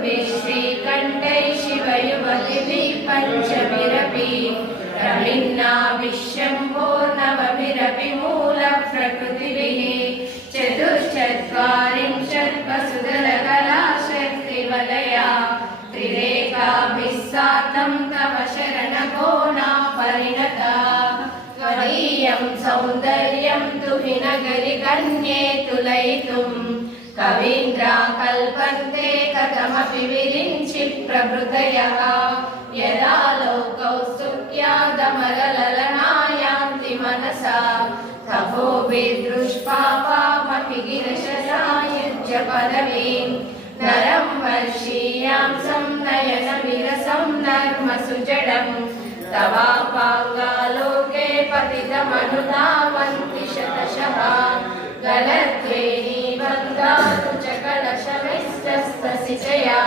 श्रीकण्ठै शिवयुवतिभिः पञ्चभिरपि प्रभिन्ना विश्वम्भोर्नवभिरपि मूलप्रकृतिभिः चतुश्चत्वारिंशत् वसुधरकलाशक्तिवलया त्रिरेखाभिः सार्धं तव शरणकोना परिणता त्वदीयं सौन्दर्यं तुहिनगरि कन्ये तुलयितुं कवीन्द्रा कल्पन्ते कथमपि विरिञ्चि प्रभृतयः यदा लोकौत्सुक्यादमरललनायान्ति मनसा तपोभिर्दृष्पापामपि गिरशसायुज्य पदवीं नरं वर्षीयांसं नयनविरसं नर्मसुजडं तवापाङ्गालोके पतितमनुधावन्ति शतशः गलद्वेणी बन्धातु च कलशमिस्तस्तसिचया